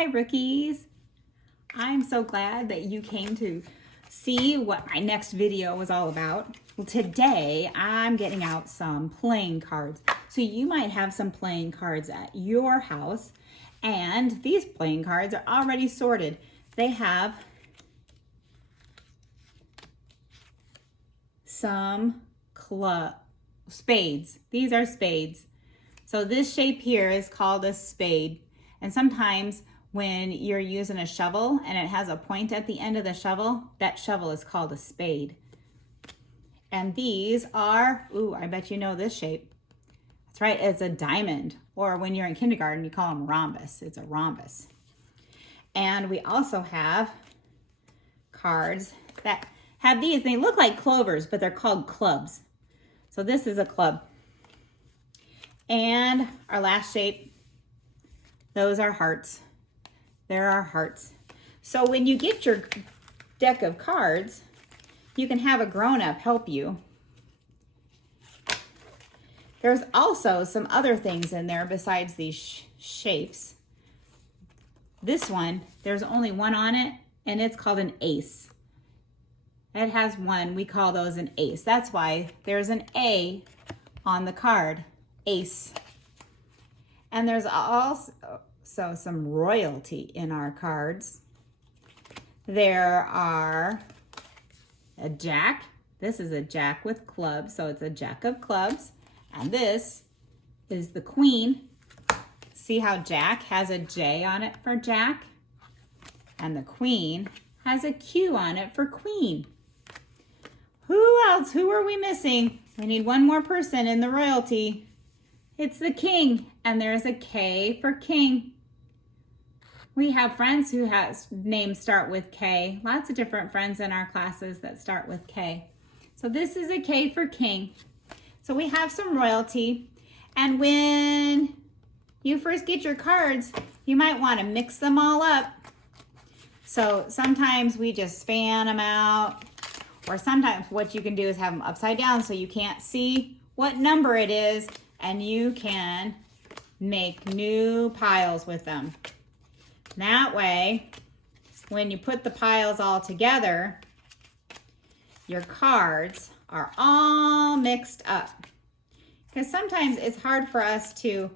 Hi, rookies. I'm so glad that you came to see what my next video was all about. Well, today I'm getting out some playing cards. So you might have some playing cards at your house, and these playing cards are already sorted. They have some spades. These are spades. So this shape here is called a spade. And sometimes when you're using a shovel and it has a point at the end of the shovel, that shovel is called a spade. And these are, ooh, I bet you know this shape. That's right, it's a diamond. Or when you're in kindergarten, you call them rhombus. It's a rhombus. And we also have cards that have these. They look like clovers, but they're called clubs. So this is a club. And our last shape, those are hearts. There are hearts. So when you get your deck of cards, you can have a grown-up help you. There's also some other things in there besides these shapes. This one, there's only one on it, and it's called an ace. It has one, we call those an ace. That's why there's an A on the card, ace. And there's also some royalty in our cards. There are a jack. This is a jack with clubs, so it's a jack of clubs. And this is the queen. See how jack has a J on it for jack? And the queen has a Q on it for queen. Who else? Who are we missing? We need one more person in the royalty. It's the king, and there's a K for king. We have friends who has names start with K. Lots of different friends in our classes that start with K. So this is a K for king. So we have some royalty. And when you first get your cards, you might want to mix them all up. So sometimes we just fan them out. Or sometimes what you can do is have them upside down so you can't see what number it is, and you can make new piles with them. That way, when you put the piles all together, your cards are all mixed up. Because sometimes it's hard for us to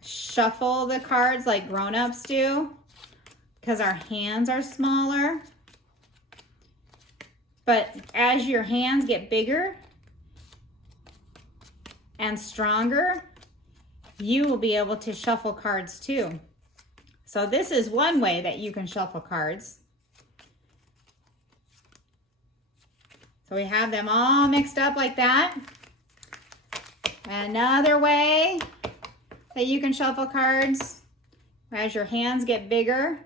shuffle the cards like grown-ups do because our hands are smaller. But as your hands get bigger and stronger, you will be able to shuffle cards too. So this is one way that you can shuffle cards. So we have them all mixed up like that. Another way that you can shuffle cards as your hands get bigger.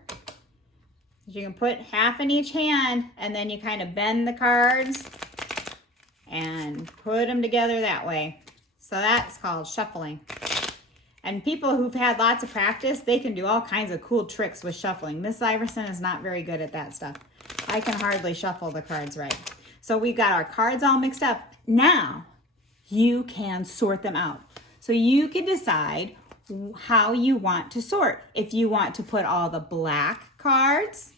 You can put half in each hand, and then you kind of bend the cards and put them together that way. So that's called shuffling. And people who've had lots of practice, they can do all kinds of cool tricks with shuffling. Miss Iverson is not very good at that stuff. I can hardly shuffle the cards right. So we've got our cards all mixed up. Now you can sort them out. So you can decide how you want to sort. If you want to put all the black cards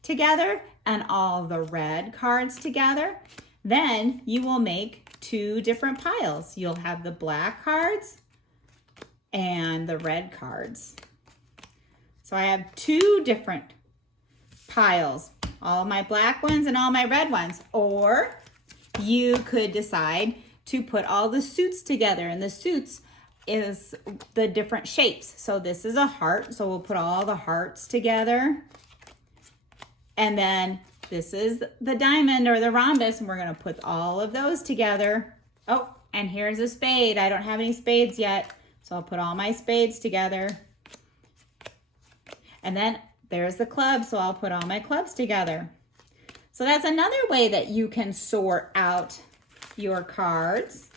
together and all the red cards together, then you will make two different piles. You'll have the black cards and the red cards. So I have two different piles, all my black ones and all my red ones. Or you could decide to put all the suits together, and the suits is the different shapes. So this is a heart, so we'll put all the hearts together. And then this is the diamond or the rhombus, and we're gonna put all of those together. Oh, and here's a spade. I don't have any spades yet, so I'll put all my spades together. And then there's the club, so I'll put all my clubs together. So that's another way that you can sort out your cards.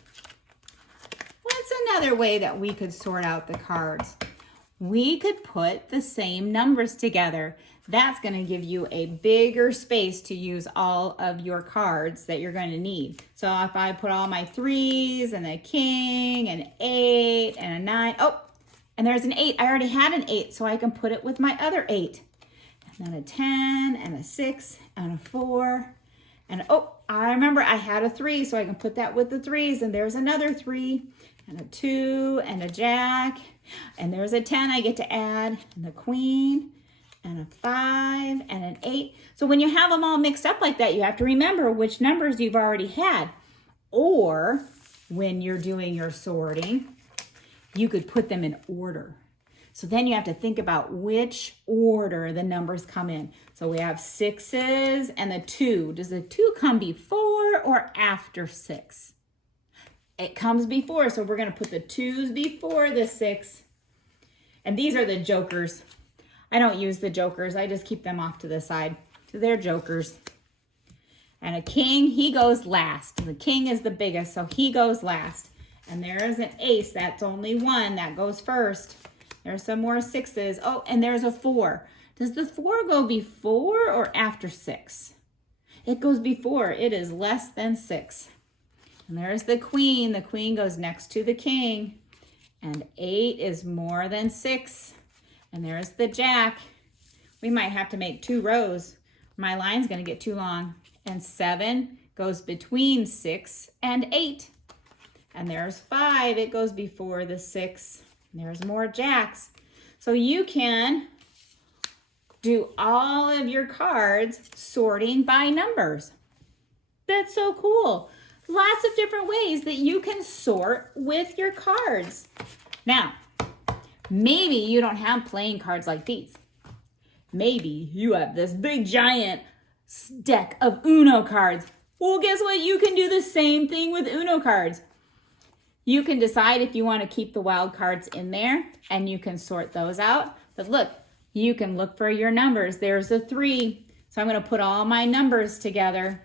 What's another way that we could sort out the cards? We could put the same numbers together. That's going to give you a bigger space to use all of your cards that you're going to need. So if I put all my 3s and a king and 8 and a 9, oh, And there's an 8. I already had an 8, so I can put it with my other 8. And then a 10 and a 6 and a 4. And oh, I remember I had a 3, so I can put that with the 3s. And there's another 3 and a 2 and a jack. And there's a 10 I get to add, and the queen and a 5 and an 8. So when you have them all mixed up like that, you have to remember which numbers you've already had. Or when you're doing your sorting, you could put them in order. So then you have to think about which order the numbers come in. So we have 6s and the 2. Does the 2 come before or after 6? It comes before, so we're going to put the 2s before the 6. And these are the jokers. I don't use the jokers. I just keep them off to the side. So they're jokers. And a king, he goes last. The king is the biggest, so he goes last. And there's an ace. That's only one. That goes first. There's some more 6s. Oh, and there's a 4. Does the 4 go before or after 6? It goes before. It is less than 6. And there's the queen. The queen goes next to the king. And 8 is more than 6. And there's the jack. We might have to make 2 rows. My line's going to get too long. And 7 goes between 6 and 8. And there's 5. It goes before the 6. And there's more jacks. So you can do all of your cards sorting by numbers. That's so cool. Lots of different ways that you can sort with your cards. Now, maybe you don't have playing cards like these. Maybe you have this big giant deck of Uno cards. Well, guess what? You can do the same thing with Uno cards. You can decide if you want to keep the wild cards in there and you can sort those out. But look, you can look for your numbers. There's a 3. So I'm going to put all my numbers together.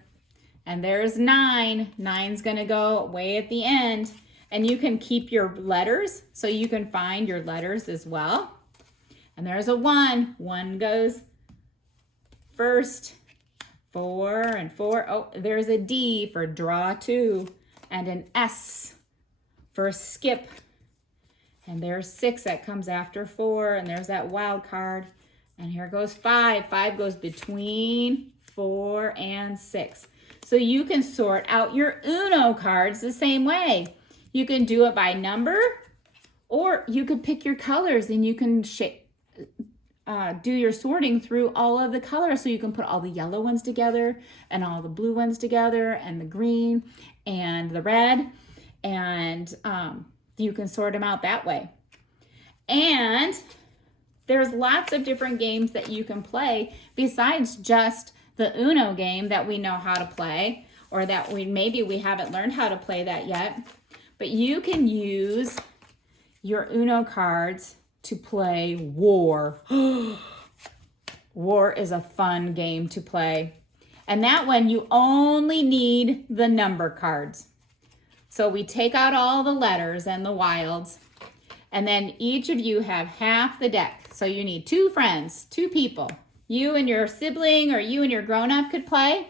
And there's 9. 9's going to go way at the end. And you can keep your letters so you can find your letters as well. And there's a 1. 1 goes first. 4 and 4. Oh, there's a D for draw 2. And an S for skip. And there's 6 that comes after 4. And there's that wild card. And here goes 5. 5 goes between 4 and 6. So you can sort out your Uno cards the same way. You can do it by number, or you could pick your colors and you can do your sorting through all of the colors. So you can put all the yellow ones together and all the blue ones together and the green and the red. And you can sort them out that way. And there's lots of different games that you can play besides just the Uno game that we know how to play, or that maybe we haven't learned how to play that yet. But you can use your Uno cards to play War. War is a fun game to play. And that one, you only need the number cards. So we take out all the letters and the wilds, and then each of you have half the deck. So you need 2 friends, 2 people. You and your sibling or you and your grown-up could play.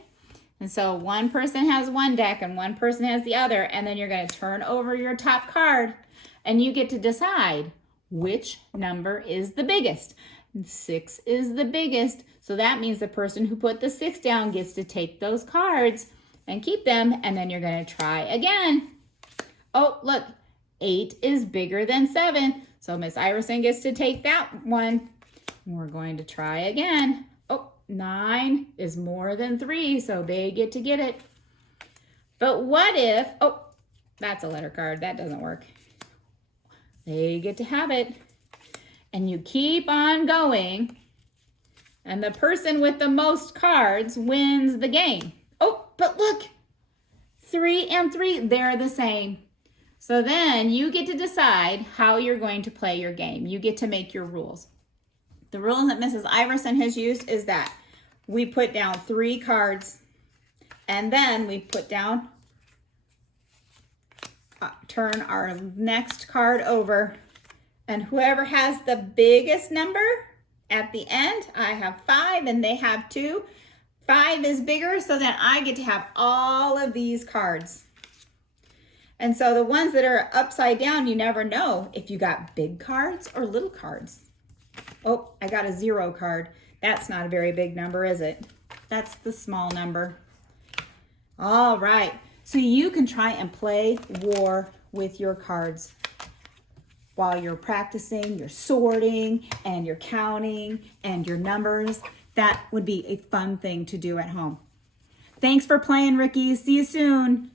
And so one person has one deck and one person has the other. And then you're going to turn over your top card and you get to decide which number is the biggest. 6 is the biggest. So that means the person who put the 6 down gets to take those cards and keep them. And then you're going to try again. Oh, look, 8 is bigger than 7. So Miss Iverson gets to take that one. We're going to try again. Oh, 9 is more than 3, so they get to get it. But what if, oh, that's a letter card. That doesn't work. They get to have it. And you keep on going. And the person with the most cards wins the game. Oh, but look, 3 and 3, they're the same. So then you get to decide how you're going to play your game. You get to make your rules. The rule that Mrs. Iverson has used is that we put down 3 cards and then we put down, turn our next card over, and whoever has the biggest number at the end, I have 5 and they have 2. 5 is bigger, so then I get to have all of these cards. And so the ones that are upside down, you never know if you got big cards or little cards. Oh, I got a 0 card. That's not a very big number, is it? That's the small number. All right, so you can try and play war with your cards while you're practicing, you're sorting and you're counting and your numbers. That would be a fun thing to do at home. Thanks for playing, Ricky. See you soon.